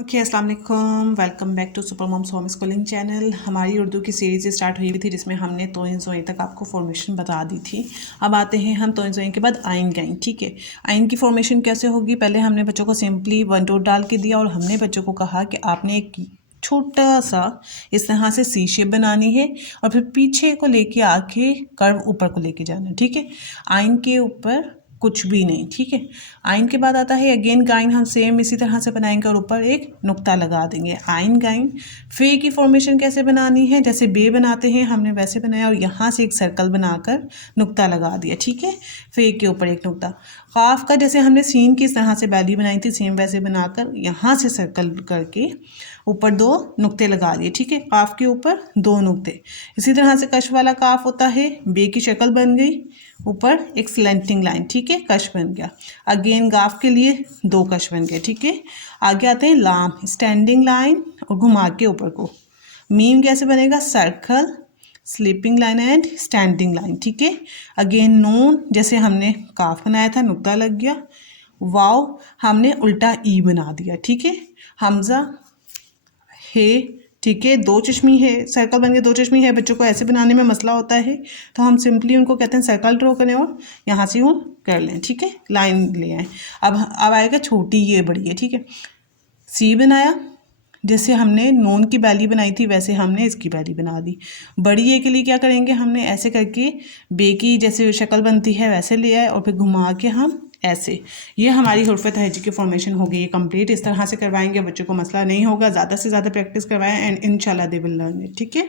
Okay अस्सलाम वालेकुम, welcome back to super moms home schooling channel. हमारी उर्दू की सीरीज़ स्टार्ट हुई थी जिसमें हमने तोइन ज़ोइन तक आपको फॉर्मेशन बता दी थी। अब आते हैं हम तोइन ज़ोइन के बाद आइन गाइन। ठीक है, आइन की फॉर्मेशन कैसे होगी? पहले हमने बच्चों को सिंपली वन टू डाल के दिया और हमने बच्चों को कहा कि आपने एक छोटा सा इस तरह से सी शेप बनानी है और फिर पीछे को लेके आके कर्व ऊपर को लेके जाना है। ठीक है, आइन के ऊपर कुछ भी नहीं। ठीक है, आइन के बाद आता है अगेन गाइन। हम सेम इसी तरह से बनाएंगे और ऊपर एक नुक्ता लगा देंगे। आइन गाइन। फे की फॉर्मेशन कैसे बनानी है? जैसे बे बनाते हैं हमने वैसे बनाया और यहाँ से एक सर्कल बनाकर नुक्ता लगा दिया। ठीक है, फे के ऊपर एक नुक्ता। काफ का जैसे हमने सीन की इस तरह से बैली बनाई थी सेम वैसे बनाकर यहाँ से सर्कल करके ऊपर दो नुक्ते लगा लिए। ठीक है, काफ के ऊपर दो नुक्ते। इसी तरह से कश वाला काफ होता है। बे की शक्ल बन गई, ऊपर एक स्लेंटिंग लाइन। ठीक है, कश बन गया। अगेन गाफ के लिए दो कश बन गए। ठीक है, आगे आते हैं लाम, स्टैंडिंग लाइन और घुमा के ऊपर को। मीम कैसे बनेगा? Circle, sleeping line and standing line. ठीक है, अगेन नून जैसे हमने काफ बनाया था नुक्ता लग गया। वाव हमने उल्टा ई बना दिया। ठीक है, हमजा है। ठीक है, दो चश्मी है, सर्कल बन के दो चश्मी है। बच्चों को ऐसे बनाने में मसला होता है तो हम सिंपली उनको कहते हैं सर्कल ड्रॉ करें और यहाँ से वो कर लें। ठीक है, लाइन ले आए। अब आएगा छोटी ये बड़ी है। ठीक है, सी बनाया जैसे हमने नून की बैली बनाई थी वैसे हमने इसकी बैली बना दी। बड़ी ए के लिए क्या करेंगे? हमने ऐसे करके बे की जैसे शक्ल बनती है वैसे ले आए और फिर घुमा के हम ऐसे। ये हमारी हुर्फ़ तहजी की फॉर्मेशन हो गई है कंप्लीट। इस तरह से करवाएंगे, बच्चों को मसला नहीं होगा। ज़्यादा से ज़्यादा प्रैक्टिस करवाएं एंड इंशाल्लाह दे विल लर्न इट। ठीक है।